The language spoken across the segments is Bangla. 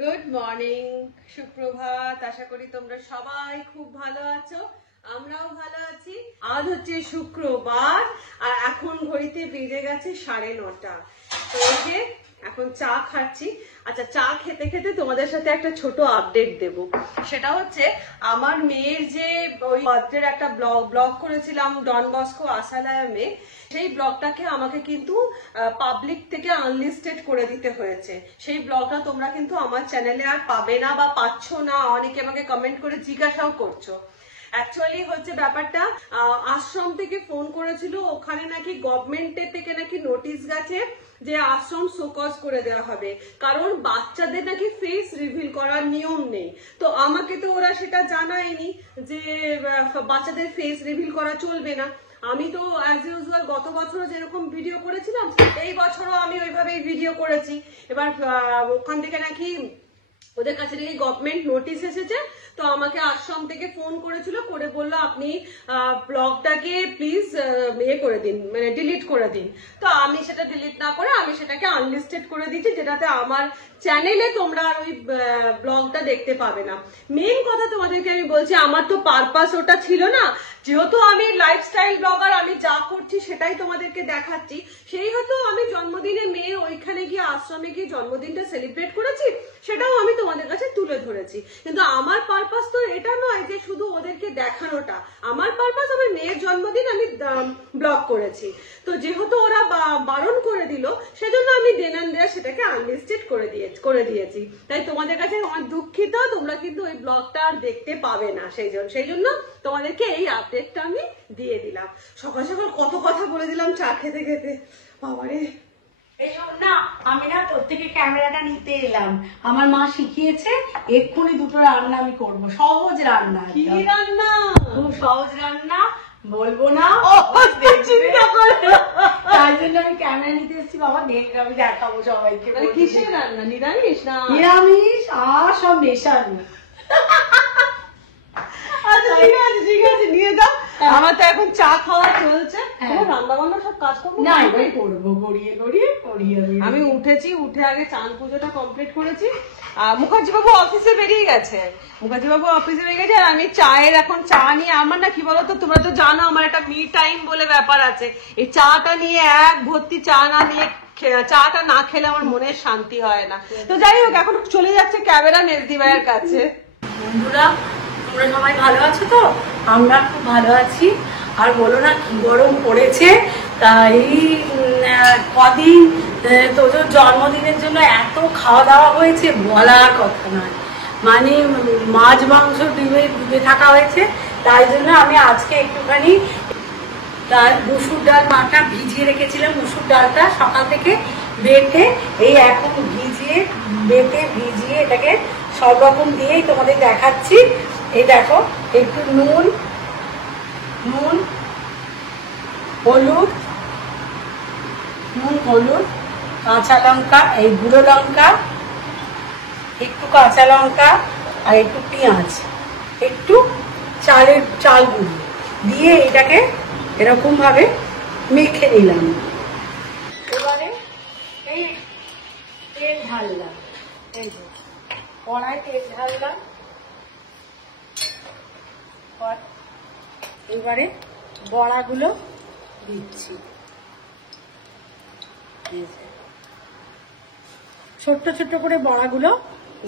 গুড মর্নিং, সুপ্রভাত। আশা করি তোমরা সবাই খুব ভালো আছো, আমরাও ভালো আছি। আজ হচ্ছে শুক্রবার আর এখন ঘড়িতে বেজে গেছে 9:30। তো এই যে এখন চা খাচ্ছি। আচ্ছা, চা খেতে খেতে তোমাদের সাথে একটা ছোট আপডেট দেব। সেটা হচ্ছে আমার মেয়ের যে ওই বার্থডের একটা ব্লগ করেছিলাম ডন বস্কো আসালামে, সেই ব্লগটাকে আমাকে কিন্তু পাবলিক থেকে আনলিস্টেড করে দিতে হয়েছে। সেই ব্লগটা তোমরা কিন্তু আমার চ্যানেলে আর পাবে না বা পাচ্ছ না। অনেকে আমাকে কমেন্ট করে জিজ্ঞাসাও করছো। অ্যাকচুয়ালি হচ্ছে ব্যাপারটা, আশ্রম থেকে ফোন করেছিল, ওখানে নাকি গভর্নমেন্টের থেকে নাকি নোটিশ গেছে যে আশ্রম শোকজ করে দেওয়া হবে, কারণ বাচ্চাদের নাকি ফেস রিভিল করার নিয়ম নেই। তো আমাকে তো ওরা সেটা জানায়নি যে বাচ্চাদের ফেস রিভিল করা চলবে না। আমি তো অ্যাজ ইউজুয়াল গত বছরও যেরকম ভিডিও করেছিলাম এই বছরও আমি ওইভাবেই ভিডিও করেছি। এবার ওখান থেকে নাকি ওদের কাছে নাকি গভর্নমেন্ট নোটিশ এসেছে। তো আমাকে আশ্রম থেকে ফোন করেছিল, করে বললো আপনি ব্লগটাকে প্লিজ করে দিন, মানে ডিলিট করে দিন। তো আমি সেটা ডিলিট না করে আমি সেটাকে আনলিস্টেড করে দিয়েছি, যেটাতে আমার চ্যানেলে তোমরা আর ওই ব্লগটা দেখতে পাবে না। মেইন কথা তোমাদেরকে আমি বলছি, আমার তো পারপাস ওটা ছিল না। যেহেতু আমি লাইফস্টাইল ব্লগার, আমি যা করছি সেটাই তোমাদেরকে দেখাচ্ছি। সেই হয়তো আমি জন্মদিনে মেয়ে ওইখানে গিয়ে আশ্রমে গিয়ে জন্মদিনটা সেলিব্রেট করেছি, সেটাও আমি তোমাদের কাছে তুলে ধরেছি। কিন্তু আমার পারপাস তো এটা নয় যে শুধু ওদেরকে দেখানোটা। আমার পারপাস আমার মেয়ের জন্মদিন আমি ব্লগ করেছি। তো যেহেতু ওরা বারণ করে দিল, সেজন্য আমি দেনান দেয়া সেটাকে আনলিস্টেড করে দিয়েছি। তাই তোমাদের কাছে আমার দুঃখিত, তোমরা কিন্তু ওই ব্লগটা আর দেখতে পাবে না। সেই জন্য তোমাদেরকে এই আপডেটটা আমি দিয়ে দিলাম। সকাল সকাল কত কথা বলে দিলাম চা খেতে খেতে, বাবারে। না, আমি না তোর থেকে ক্যামেরাটা নিতে এলাম। আমার মা শিখিয়েছে, এক্ষুনি দুটো রান্না আমি করবো, সহজ রান্না। কি রান্না? খুব সহজ রান্না, বলবো না। চিন্তা করে তাই জন্য আমি ক্যামেরা নিতে এসেছি। বাবা দেখবে, আমি দেখাবো সবাইকে। কিসের রান্না? নিরামিষ না? নিরামিষ আর সব মেশানো। আচ্ছা ঠিক আছে নিয়ে যাও। আমার তো এখন চা খাওয়া চলছে, রান্না বান্না সব কাজ করবো না, এবার করবো, গড়িয়ে গড়িয়ে করি। আমি উঠেছি, উঠে আগে চান পুজোটা কমপ্লিট করেছি। মুখার্জি বাবু অফিসে বেরিয়ে গেছে, আর আমি চায়ের এখন চা নিয়ে, আমার না কি বলতো, তোমরা তো জানো আমার একটা মি টাইম বলে ব্যাপার আছে। এই চাটা নিয়ে এক ভর্তি চা না নিয়ে, চাটা না খেলে আমার মনের শান্তি হয় না। তো যাই হোক, এখন চলে যাচ্ছে ক্যামেরা মেজদি ভাইয়ের কাছে। বন্ধুরা, তোমরা সবাই ভালো আছো তো? আমরা খুব ভালো আছি। আর বলো না, কি গরম পড়েছে। তাই কদিন তোজোর জন্মদিনের জন্য এত খাওয়া দাওয়া হয়েছে, বলার কথা নয়। মানে মাছ মাংস ডুবে থাকা হয়েছে। তাই জন্য আমি আজকে একটুখানি মুসুর ডাল মাটা ভিজিয়ে রেখেছিলাম। মুসুর ডালটা সকাল থেকে বেটে এই এখন ভিজিয়ে এটাকে সব রকম দিয়েই তোমাদের দেখাচ্ছি। এই দেখো, একটু নুন, হলুদ, কাঁচা লঙ্কা, এই গুঁড়ো লঙ্কা, একটু কাঁচা লঙ্কা আর একটু পেঁয়াজ, একটু চাল গুঁড়ো দিয়ে এটাকে এরকম ভাবে মেখে নিলাম। এবারে এই তেল ঢাললাম, এই যে কড়াই তেল ঢাললাম। এবারে বড়াগুলো দিচ্ছি, ছোট্ট ছোট্ট করে বড়াগুলো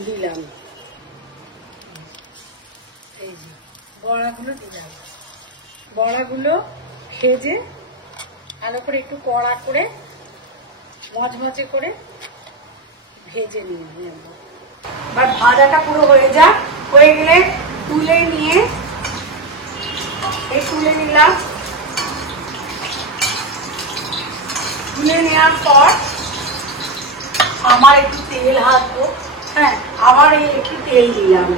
দিলাম। এই যে বড়াগুলো দিলাম, বড়াগুলো ভেজে ভালো করে একটু কড়া করে মচমচে করে ভেজে নিয়ে নেব। এবার ভাজাটা পুরো হয়ে গেলে তুলে নিলাম। তুলে নেওয়ার পর আমার একটু তেল হাতবো। হ্যাঁ, আবার একটু তেল দিলাম।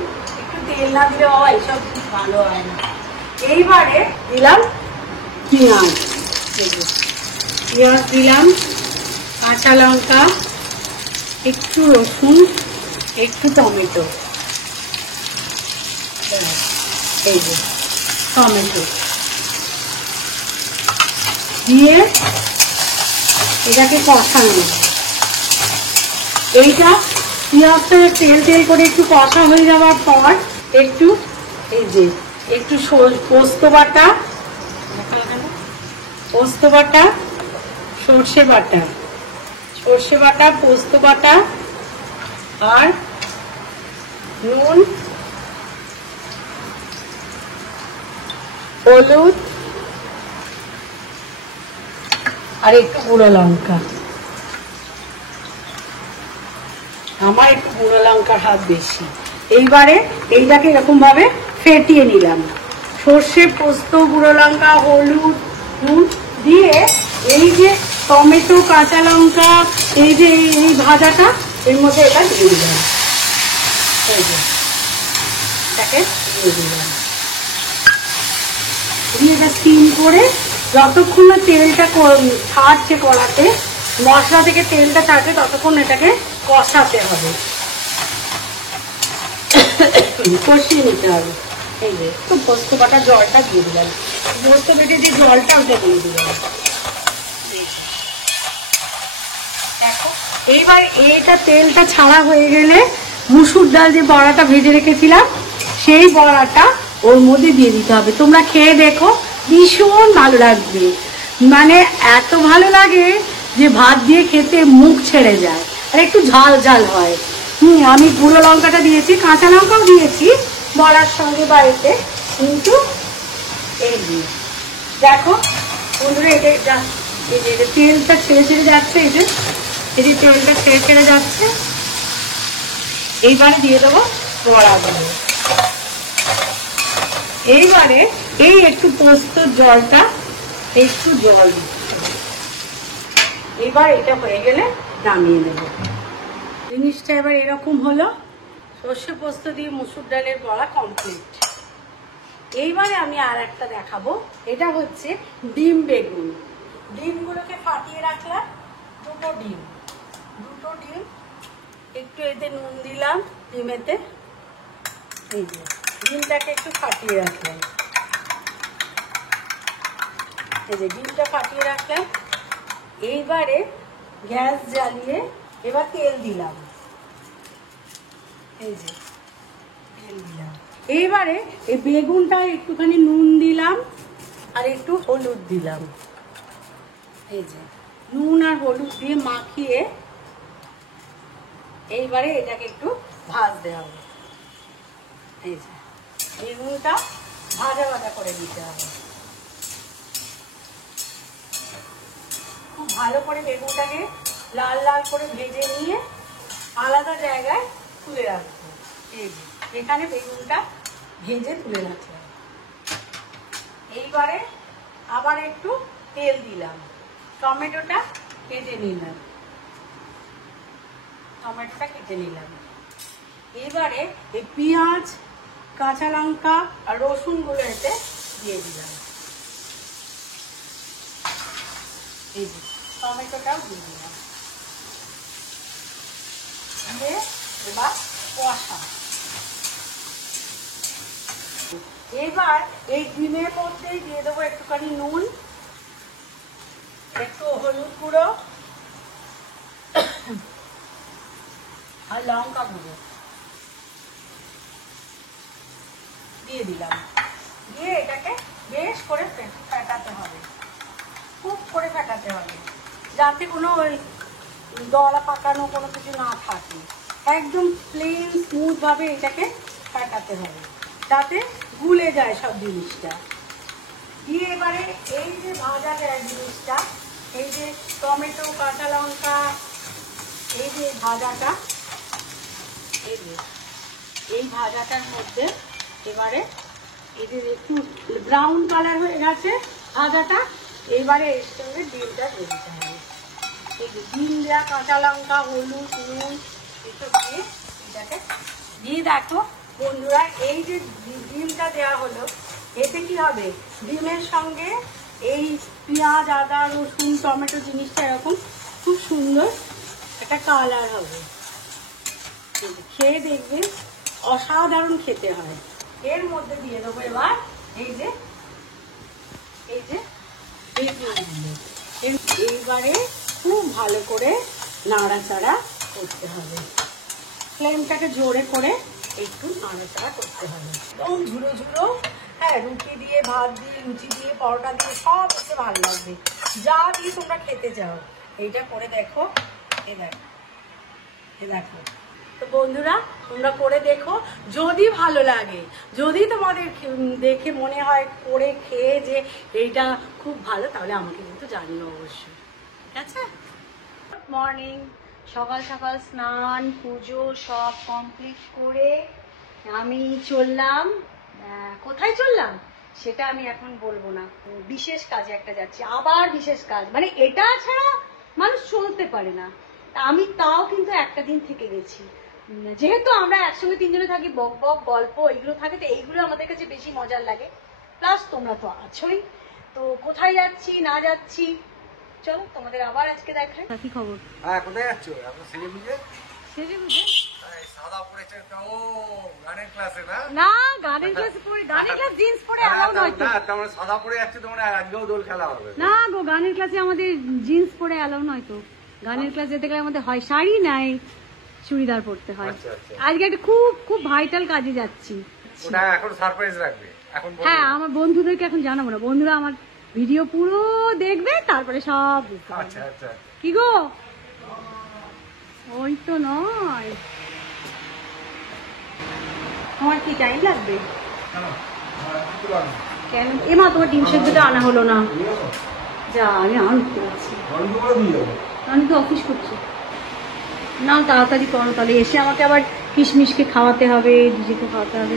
একটু তেল না দিলে বাবা এইসব খুব ভালো হয় না। এইবারে দিলাম পেঁয়াজ দিলাম, কাঁচা লঙ্কা, একটু রসুন, একটু টমেটো, এই যে টমেটো দিয়ে এটাকে কষানো। এইটা পেঁয়াজটা তেল তেল করে একটু কষা হয়ে যাওয়ার পর একটু এই যে একটু পোস্ত বাটা, পোস্ত বাটা, সর্ষে বাটা, সর্ষে বাটা, পোস্ত বাটা আর নুন, হলুদ আর একটু গুঁড়ো লঙ্কা। আমার একটু গুঁড়ো লঙ্কার হাত বেশি। এইবারে এইটাকে এরকম ভাবে ফেটিয়ে নিলাম, সর্ষে, পোস্ত, গুঁড়ো লঙ্কা, হলুদ, নুন দিয়ে এই যে টমেটো, কাঁচা লঙ্কা, এই যে এই ভাজাটা এর মধ্যে এটা দিয়ে দিলাম, এই যে এটাকে দিয়ে দিলাম, দিয়ে এটা স্টিম করে যতক্ষণ না তেলটা ছাড়ছে কড়াতে, মশলা থেকে তেলটা ছাড়ছে ততক্ষণ এটাকে কষাতে হবে, কষিয়ে নিতে হবে। এই যে তো পোস্ত বাটা জলটা দিয়ে দিলাম, পোস্ত বেটে যে জলটা ওটা দিয়ে দিলাম। দেখো এইবার এইটা তেলটা ছাড়া হয়ে গেলে মুসুর ডাল যে বড়াটা ভেজে রেখেছিলাম সেই বড়াটা ওর মধ্যে দিয়ে দিতে হবে। তোমরা খেয়ে দেখো, ভীষণ ভালো লাগবে, মানে এত ভালো লাগে যে ভাত দিয়ে খেতে মুখ ছেড়ে যায়, আর একটু ঝাল ঝাল হয়। আমি গুঁড়ো লঙ্কাটা দিয়েছি, কাঁচা লঙ্কাও দিয়েছি বড়ার সঙ্গে বাড়িতে, কিন্তু এই দেখো বন্ধুরা এটা এই যে তেলটা ছেড়ে ছেড়ে যাচ্ছে, এই যে তেলটা ছেড়ে ছেড়ে যাচ্ছে। এইবারে দিয়ে দেবো বড়াগুলো। এইবারে এই একটু পোস্তর জলটা, একটু জল দিচ্ছি। এবার এটা হয়ে গেলে নামিয়ে নেব। জিনিসটা এবার এরকম হলো, সর্ষে পোস্ত দিয়ে মুসুর ডালের বড়া কমপ্লিট। এইবারে আমি আর একটা দেখাবো, এটা হচ্ছে ডিম বেগুন। ডিমগুলোকে ফাটিয়ে রাখলাম, দুটো ডিম একটু এতে নুন দিলাম ডিমেতে, এই যে ডিমটাকে একটু ফাটিয়ে রাখলাম, এই যে ডিমটা ফাটিয়ে রাখলাম। এইবারে গ্যাস জ্বালিয়ে এবার তেল দিলাম, এই যে তেল দিলাম। এইবারে এই বেগুনটা একটুখানি নুন দিলাম আর একটু হলুদ দিলাম, এই যে নুন আর হলুদ দিয়ে মাখিয়ে এইবারে এটাকে একটু ভাজতে হবে। এই যে বেগুনটা ভাজা ভাজা করে দিতে হবে, খুব ভালো করে বেগুনটাকে লাল লাল করে ভেজে নিয়ে আলাদা জায়গায় তুলে রাখবো। এই যে এখানে বেগুনটা ভেজে তুলে রাখলাম। এইবারে আবার একটু তেল দিলাম, টমেটোটা কেটে নিলাম, এবারে এই পেঁয়াজ, কাঁচা লঙ্কা আর রসুন গুলো এতে দিয়ে দিলাম, এই যে টমেটোটাও দিয়ে দিলাম। এবার কষা। এবার এই ডিমের মধ্যেই দিয়ে দেবো একটুখানি নুন, একটু হলুদ গুঁড়ো আর লঙ্কা গুঁড়ো দিয়ে দিলাম, দিয়ে এটাকে বেশ করে ফেটাতে হবে, খুব করে ফেটাতে হবে, যাতে কোনো দলা পাকানো কোনো কিছু না থাকে। একদম প্লেন স্মুথ ভাবে এটাকে ফেটাতে হবে, যাতে গুলে যায় সব জিনিসটা। দিয়ে এবারে এই যে ভাজা যায় জিনিসটা, এই যে টমেটো, কাঁচা লঙ্কা, এই যে ভাজাটা, এই ভাজাটার মধ্যে এবারে এই যে একটু ব্রাউন কালার হয়ে গেছে ভাজাটা, এবারে এর সঙ্গে ডিমটা দিয়ে দিতে হবে। এই যে ডিম দেওয়া, কাঁচা লঙ্কা, হলুদ, নুন এসব দিয়ে এটাকে দিয়ে দেখো বন্ধুরা, এই যে ডিমটা দেওয়া হলো এতে কি হবে, ডিমের সঙ্গে এই পেঁয়াজ, আদা, রসুন, টমেটো জিনিসটা এরকম খুব সুন্দর একটা কালার হবে। খেয়ে দেখবে অসাধারণ খেতে হয়। এর মধ্যে দিয়ে দেবো এবার এই যে এইবারে খুব ভালো করে নাড়াচাড়া করতে হবে। ফ্লেমটাকে জোরে করে একটু নাড়াচাড়া করতে হবে। একদম ঝুড়ো ঝুড়ো, হ্যাঁ, রুটি দিয়ে, ভাত দিয়ে, লুচি দিয়ে, পরোটা দিয়ে সব হচ্ছে ভালো লাগবে, যা দিয়ে তোমরা খেতে চাও। এইটা করে দেখো, দেখো। তো বন্ধুরা, তোমরা করে দেখো, যদি ভালো লাগে, যদি তোমাদের দেখে মনে হয় করে খেয়ে যে এইটা খুব ভালো, তাহলে আমাকে কিন্তু জানিও অবশ্যই, ঠিক আছে? Good morning. সকাল সকাল স্নান পুজো সব কমপ্লিট করে আমি চললাম, কোথায় চললাম সেটা আমি এখন বলবো না, বিশেষ কাজে একটা যাচ্ছি, আবার বিশেষ কাজ, মানে এটা ছাড়া মানুষ চলতে পারে না। আমি তাও কিন্তু একটা দিন থেকে গেছি, যেহেতু আমরা একসঙ্গে তিনজনে থাকি, বক বক গল্প এগুলো থাকে, তো এইগুলো আমাদের কাছে বেশি মজার লাগে। প্লাস তোমরা তো আছোই, তো কোথায় যাচ্ছি না যাচ্ছি চলো তোমাদের আবার আজকে দেখাই। কি খবর? হ্যাঁ, কোথায় যাচ্ছ? আপনার সেজে বুঝে সাদা পড়েছে গানের ক্লাসে না? না, গানের ক্লাস পরে, গানের ক্লাস জিন্স পরে অ্যালাউ নয় তো। না, তোমরা সাদা পরে যাচ্ছ, তোমরা আজকেও দোল খেলা হবে না গো, গানের ক্লাসে আমাদের জিন্স পরে অ্যালাউ নয় তো। গানের ক্লাস যেতে গেলে আমাদের হয় শাড়ি নাই চুড়িদার পরতে হয়। আজকে একটা খুব খুব ভাইটাল কাজে যাচ্ছি। ওটা এখন সারপ্রাইজ রাখবে এখন? হ্যাঁ, আমার বন্ধুদেরকে এখন জানাবো না, বন্ধুরা আমার ভিডিও পুরো দেখবে, তারপরে সব বুঝতে পারবে। আচ্ছা আচ্ছা। কি গো, ওই তো নয়, তোমার কি টাইম লাগবে? কেন এমা, তোমার ডিম সেদ্ধটা আনা হলো না? যা, আমি আনতে পারছি, আমি তো অফিস করছি না। তাড়াতাড়ি করো, তাহলে এসে আমাকে আবার কিশমিশকে খাওয়াতে হবে, ডিজিকে খাওয়াতে হবে।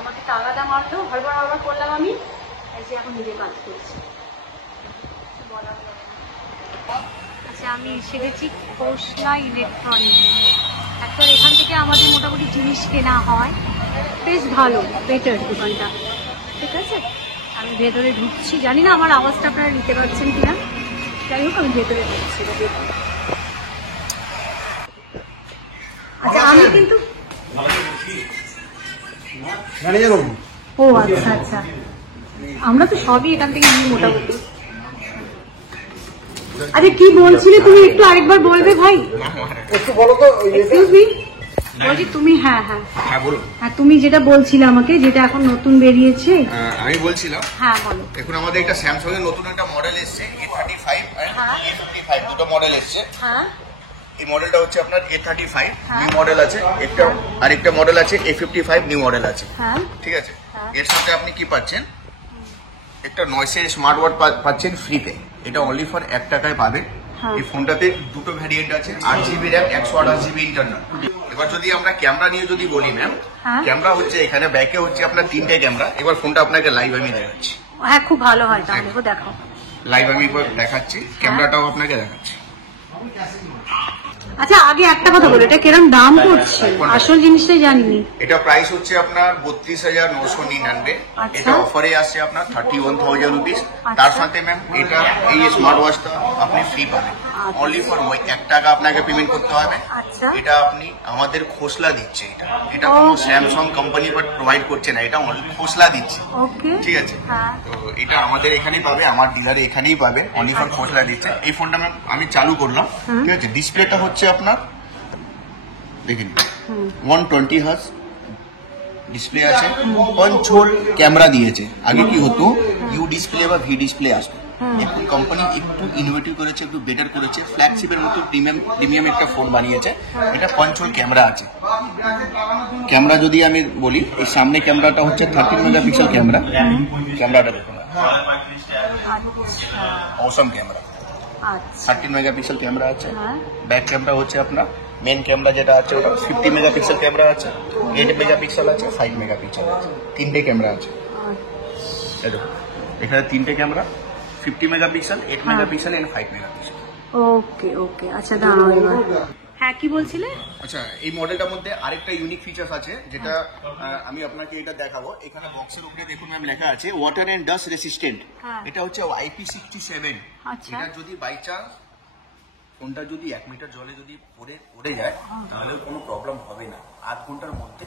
আমাকে তাগাদা মারলো, হড়বড় করলাম আমি, এসে এখন নিজে কাজ করছি। আচ্ছা, আমি এসে গেছি খোসলা ইলেকট্রনিক। এখন এখান থেকে আমাদের মোটামুটি জিনিস কেনা হয়, বেশ ভালো, বেটার দোকানটা, ঠিক আছে? আমি ভেতরে ঢুকছি, জানি না আমার আওয়াজটা আপনারা নিতে পারছেন কিনা, যাই হোক আমি ভেতরে ঢুকছি। আচ্ছা, আমি কিন্তু ও আচ্ছা আচ্ছা, আমরা তো সবই এখান থেকে নিই মোটামুটি। আরে কি বলছিলে তুমি, একটু আরেকবার বলবে ভাই? একটু বলো তো। এক্সকিউজ মি, বলছি তুমি, হ্যাঁ হ্যাঁ হ্যাঁ বলো। হ্যাঁ, তুমি যেটা বলছিলে আমাকে, যেটা এখন নতুন বেরিয়েছে। আমি বলছিলাম, হ্যাঁ বলো। এখন আমাদের একটা স্যামসাং এর নতুন একটা মডেল এসেছে, A35 আর A55 দুটো মডেল এসেছে। হ্যাঁ, এই মডেলটা হচ্ছে আপনার A35 নিউ মডেল আছে, একটা আরেকটা মডেল আছে A55 নিউ মডেল আছে। হ্যাঁ, ঠিক আছে, এর সাথে আপনি কি পাচ্ছেন, একটা নয়েসের স্মার্ট ওয়াচ পাচ্ছেন ফ্রিতে, এটা অনলি ফর 1 টাকায় পাবেন। এই ফোনটাতে দুটো ভ্যারিয়েন্ট আছে, 8GB র্যাম, 128GB ইন্টারনাল। এবার যদি আমরা ক্যামেরা নিয়ে যদি বলি ম্যাম, ক্যামেরা হচ্ছে এখানে ব্যাকে হচ্ছে আপনার 3টে ক্যামেরা। এবার ফোনটা আপনাকে লাইভ আমি দেখাচ্ছি। হ্যাঁ খুব ভালো হয়, তাহলে দেখো লাইভ আমি দেখাচ্ছি, ক্যামেরাটাও আপনাকে দেখাচ্ছি। আচ্ছা, আগে একটা কথা বলো, এটা কিরকম দাম পড়ছে? আসল জিনিসটাই জানিনি। এটা প্রাইস হচ্ছে আপনার 32,999। এটা অফারে আসছে আপনার 31,000 রুপিস। তার সাথে ম্যাম এটা এই স্মার্ট ওয়াচটা আপনি ফ্রি পাবেন, অনলি ফর 1 টাকা আপনাকে পেমেন্ট করতে হবে। এটা আপনি আমাদের খোসলা দিচ্ছে, এটা কোনো স্যামসাং কোম্পানি প্রোভাইড করছে না, এটা অনলি খোসলা দিচ্ছে, ঠিক আছে? তো এটা আমাদের এখানেই পাবে, আমার ডিলারে এখানেই পাবে, অনলি ফর খোসলা দিচ্ছে। এই ফোনটা ম্যাম আমি চালু করলাম, ঠিক আছে? ডিসপ্লেটা হচ্ছে আপনার দেখেন 120 হার্জ ডিসপ্লে আছে, কন্ট্রোল ক্যামেরা দিয়েছে। আগে কি হতো, ইউ ডিসপ্লে বা ভি ডিসপ্লে আসতো, এখন কোম্পানি একটু ইনোভেটিভ করেছে, একটু বেটার করেছে, ফ্ল্যাগশিপের মতো প্রিমিয়াম একটা ফোন বানিয়েছে। এটা কন্ট্রোল ক্যামেরা আছে। ক্যামেরা যদি আমি বলি, এই সামনে ক্যামেরাটা হচ্ছে 13 মেগাপিক্সেল ক্যামেরা, ক্যামেরাটা দেখুন, অসম ক্যামেরা, 13 মেগাপিক্সেল ক্যামেরা আছে। ব্যাক ক্যামেরা হচ্ছে আপনার মেন ক্যামেরা যেটা আছে ওটা 50 মেগাপিক্সেল ক্যামেরা আছে, 8 মেগাপিক্সেল আছে, 5 মেগাপিক্সেল আছে, 3টে ক্যামেরা আছে। এখানে 3টে camera, 50 megapixel, 8 megapixel and 5 megapixel. Okay okay, আচ্ছা দাঁড়াও এবার। হ্যাঁ কি বলছিলে? আচ্ছা, এই মডেলটার মধ্যে আরেকটা ইউনিক ফিচার্স আছে, যেটা আমি আপনাকে এটা দেখাবো। এখানে বক্সের উপরে দেখুন ম্যাম লেখা আছে ওয়াটার এন্ড ডাস্ট রেসিস্ট্যান্ট। এটা হচ্ছে IP67। এটা যদি বাই চান্স ফোনটা যদি 1 মিটার জলে যদি পড়ে যায়, তাহলে কোনো প্রবলেম হবে না, 8 ঘন্টার মধ্যে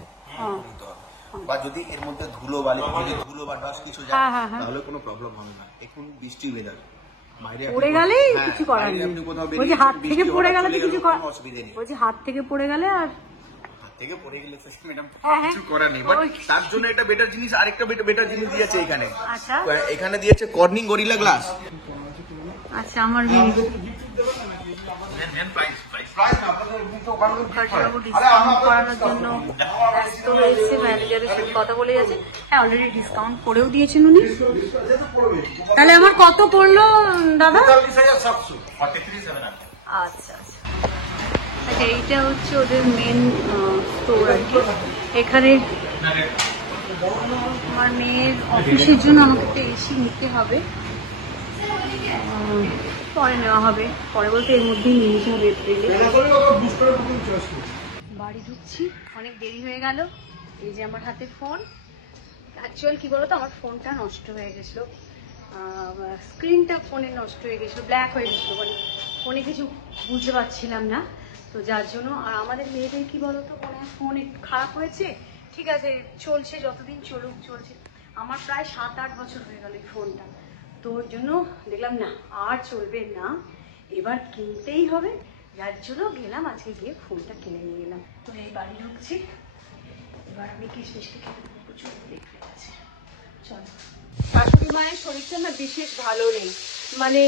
নিতে হবে। বা যদি এর মধ্যে ধুলো বা ডাস্ট কিছু যায়, তাহলে কোনো প্রবলেম হবে না। এখন বৃষ্টি ওয়েদার, পড়ে গেলে কিছু করার নেই, বলছি হাত থেকে পড়ে গেলে তো কিছু অসুবিধা নেই, বলছি হাত থেকে পড়ে গেলে আর থেকে পড়ে গেলে তো ম্যাডাম হ্যাঁ, কিছু করার নেই, বাট ওই। তার জন্য একটা বেটার জিনিস, আরেকটা বেটার জিনিস দিয়েছে এখানে। আচ্ছা এখানে দিয়েছে কর্নিং গরিলা গ্লাস। আচ্ছা আমার মেয়ে ডিসকাউন্ট করানোর জন্য ব্যস্ত হয়েছে, ম্যানেজারের সাথে কথা বলে যাচ্ছে। হ্যাঁ অলরেডি ডিসকাউন্ট করেও দিয়েছেন উনি। তাহলে আমার কত পড়লো দাদা? আচ্ছা আচ্ছা, এইটা হচ্ছে ওদের মেন স্টোর আর কি। এখানে আমার মেয়ের অফিসের জন্য আমাকে একটা এসি নিতে হবে, পরে নেওয়া হবে, পরে বলতে এর মধ্যেই নিয়ে যাবে এপ্রিলে। বাড়ি ঢুকছি, অনেক দেরি হয়ে গেল। এই যে আমার হাতে ফোন। অ্যাকচুয়াল কি বলতো, আমার ফোনটা নষ্ট হয়ে গেছিলো, স্ক্রিনটা ফোনে নষ্ট হয়ে গেছিলো, ব্ল্যাক হয়ে গেছিলো, মানে ফোনে কিছু বুঝতে পারছিলাম না, তো যার জন্য। আর আমাদের মেয়েদের কি বলতো, ফোন একটু খারাপ হয়েছে, ঠিক আছে চলছে, যতদিন চলুক চলছে। আমার প্রায় 7-8 বছর হয়ে গেল এই ফোনটা, তো ওর জন্য দেখলাম না আর চলবে না, এবার কিনতেই হবে, যার জন্য গেলাম আজকে, গিয়ে ফোনটা কিনে নিয়ে গেলাম। তো এই বাড়ি ঢুকছি, এবার আমি কিশমিশটা খেতে দেবো, প্রচুর দেখতে আছে। চলো। শাশুড়ি মায়ের শরীরটা না বিশেষ ভালো নেই, মানে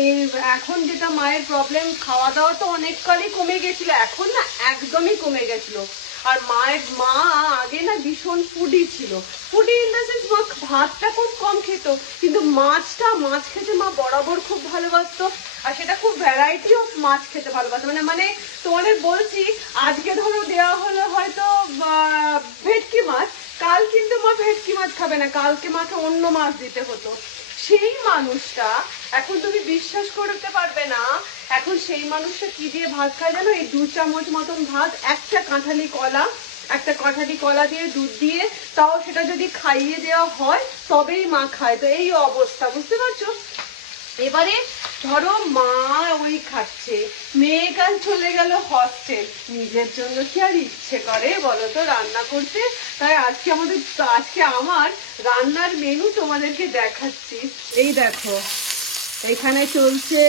এখন যেটা মায়ের প্রবলেম, খাওয়া দাওয়া তো অনেককালই কমে গেছিল, এখন না একদমই কমে গেছিল। আর মা আগে না ভীষণ ফুডি ছিল, ফুডি ইন দ্য সেন্স মা ভাতটা খুব কম খেত, কিন্তু মাছ খেতে মা বরাবর খুব ভালোবাসতো, আর সেটা খুব ভ্যারাইটি অফ মাছ খেতে ভালোবাসতো। মানে তোমাদের বলছি, আজকে ধরো দেওয়া হলো হয়তো ভেটকি মাছ, কাল কিন্তু মা ভেটকি মাছ খাবে না, কালকে মাকে অন্য মাছ দিতে হতো। সেই মানুষটা এখন তুমি বিশ্বাস করতে পারবে না, এখন সেই মানুষটা কি দিয়ে ভাত খায় জানো? এই 2 চামচ মতন ভাত, একটা কাঁঠালি কলা দিয়ে দুধ দিয়ে, তাও সেটা যদি খাইয়ে দেওয়া হয় তবেই মা খায়। তো এই অবস্থা, বুঝতে পারছো? এবারে ধরো মা ওই খাচ্ছে, মেয়ে কাল চলে গেল হস্টেল, নিজের জন্য কি আর ইচ্ছে করে বলো তো রান্না করতে? তাই আজকে আমার রান্নার মেনু তোমাদেরকে দেখাচ্ছি। এই দেখো, এখানে চলছে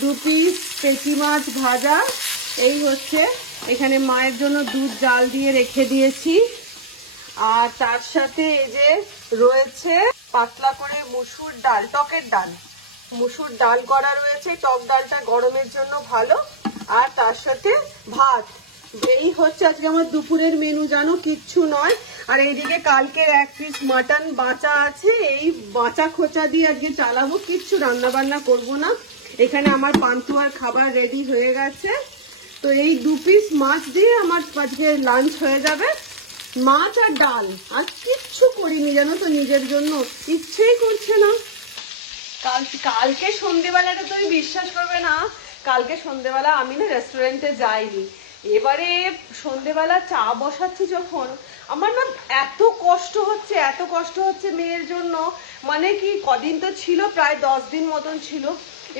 2 পিস পেটি মাছ ভাজা, এই হচ্ছে এখানে মায়ের জন্য দুধ জাল দিয়ে রেখে দিয়েছি, আর তার সাথে এই যে রয়েছে পাতলা করে মুসুর ডাল, টকের ডাল, মুসুর ডাল করা রয়েছে, টক ডালটা গরমের জন্য ভালো, আর তার সাথে ভাত। এই হচ্ছে আজকে আমার দুপুরের মেনু, জানো, কিচ্ছু নয়। আর এইদিকে কালকের 1 পিস মাটন বাঁচা আছে, এই বাঁচা খোঁচা দিয়ে আজকে চালাবো, কিচ্ছু রান্না বান্না করবো না। এখানে আমার পান্তুয়ার খাবার রেডি হয়ে গেছে, তো এই 2 পিস মাছ দিয়ে আমার আজকে লাঞ্চ হয়ে যাবে, মাছ আর ডাল, আর কিচ্ছু করিনি জানো তো, নিজের জন্য ইচ্ছেই করছে না। কালকে সন্ধ্যেবেলাটা তুমি বিশ্বাস করবে না, কালকে সন্ধ্যেবেলা আমি না রেস্টুরেন্টে যাইনি, এবারে সন্ধ্যেবেলা চা বসাচ্ছি যখন, আমার না এত কষ্ট হচ্ছে মেয়ের জন্য। মানে কি, কদিন তো ছিল, প্রায় 10 দিন মতন ছিল।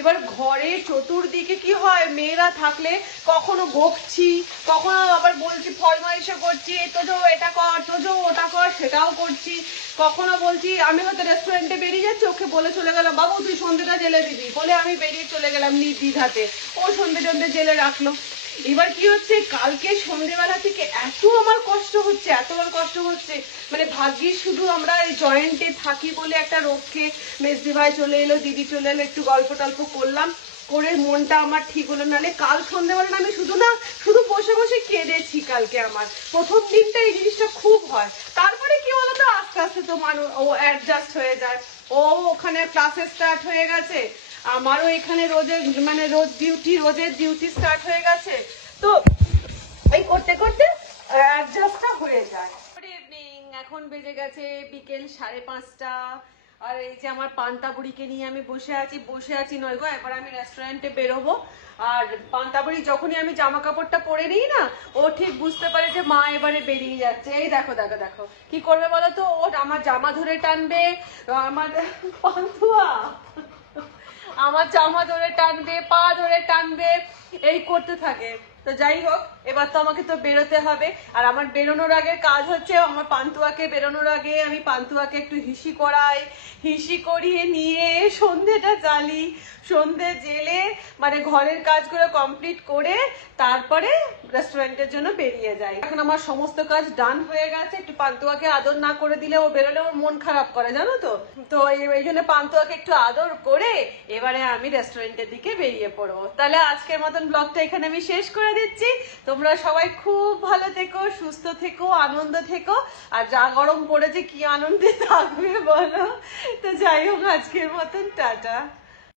এবার ঘরে চতুর্দিকে কি হয়, মেয়েরা থাকলে কখনো বকছি, কখনো আবার বলছি, ফরমাইশও করছি, তোজো এটা কর, তোজো ওটা কর, সেটাও করছি। কখনো বলছি, আমি হয়তো রেস্টুরেন্টে বেরিয়ে যাচ্ছি, ওকে বলে চলে গেলাম, বাবু তুই সন্ধ্যেটা জেলে দিবি, বলে আমি বেরিয়ে চলে গেলাম নির্দ্বিধাতে, ও সন্ধ্যে জেলে রাখলো। এবার কি হচ্ছে, কালকে সন্ধ্যেবেলা থেকে এত আমার কষ্ট হচ্ছে, মানে ভাগ্যিস শুধু আমরা এই জয়েন্টে থাকি বলে একটা রক্ষে, মেজদি ভাই চলে এলো, দিদি চলে এলো, একটু গল্প টল্প করলাম, করে মনটা আমার ঠিক হলো। নাহলে কাল সন্ধ্যেবেলা আমি শুধু বসে বসে কেঁদেছি। কালকে আমার প্রথম দিনটা এই জিনিসটা খুব হয়, তারপরে কি বলতো, আস্তে আস্তে তো মানুষ ও অ্যাডজাস্ট হয়ে যায়, ও ওখানে ক্লাসে স্টার্ট হয়ে গেছে, আমারও এখানে রোজের ডিউটি স্টার্ট হয়ে গেছে, তো এই করতে করতে অ্যাডজাস্টটা হয়ে যায়। গুড ইভিনিং, এখন বেজে গেছে বিকেল 5:30, আর এই যে আমার পান্তা বুড়িকে নিয়ে আমি বসে আছি নয় গো, এবার আমি রেস্টুরেন্টে বেরোবো। আর পান্তা বুড়ি যখনই আমি জামা কাপড়টা পরে নিই না, ও ঠিক বুঝতে পারে যে মা এবারে বেরিয়ে যাচ্ছে। এই দেখো কি করবে বলো তো, ও আমার জামা ধরে টানবে, আমার পান্তুয়া আমার জামা ধরে টানবে, পা ধরে টানবে, এই করতে থাকে। তো যাই হোক, এবার তো আমাকে তো বেরোতে হবে। আর আমার বেরোনোর আগে কাজ হচ্ছে, আমার পান্তুয়াকে বেরোনোর আগে আমি পান্তুয়াকে একটু হিসি করাই, হিসি করিয়ে নিয়ে সন্ধেটা জ্বালি, সন্ধে জেলে মানে ঘরের কাজগুলো কমপ্লিট করে তারপরে রেস্টুরেন্টের জন্য বেরিয়ে যাই। এখন আমার সমস্ত কাজ ডান হয়ে গেছে। একটু পান্তুয়াকে আদর না করে দিলে ও বেরোলে ওর মন খারাপ করে, জানো তো। তো এই জন্য পান্তুয়াকে একটু আদর করে এবারে আমি রেস্টুরেন্টের দিকে বেরিয়ে পড়বো। তাহলে আজকের মতন ব্লগটা এখানে আমি শেষ করে দিচ্ছি। তোমরা সবাই খুব ভালো থেকো, সুস্থ থেকো, আনন্দ থেকো। আর যা গরম পড়েছে কি আনন্দে থাকবে বলো। তো যাই হোক, আজকের মতন টাটা।